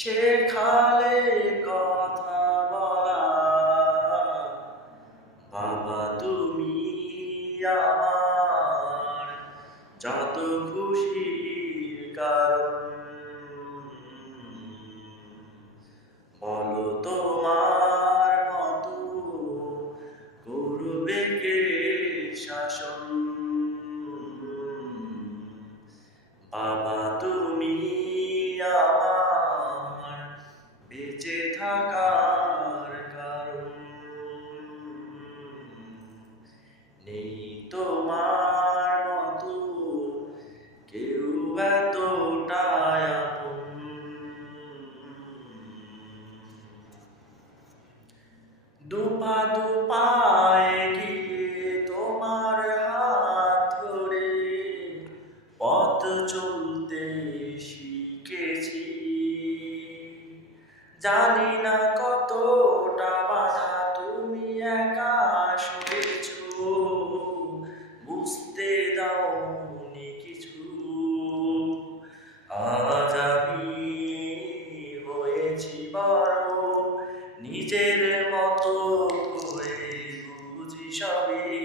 শেখালে কথা বলা। বাবা তুমি আমার যত খুশির কারণ। বলো তোমার মতো করবে কে শাসন। বাবা তুমি আমার বেঁচে থাকার কারণ। নেই তোমার মতো কেউ এতটাই আপন। দুপা দুপায়ে গিয়ে তোমার হাত ধরে পথ চলতে শিখেছি। জানি না কতটা বাধা তুমি একা সয়েছ, বুঝতে দাওনি কিছু। আজ আমি হয়েছি বড়, নিজের মতো করে বুঝি সবই।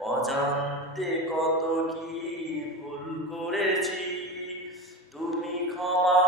অজান্তে কত কি ভুল করেছি, তুমি ক্ষমা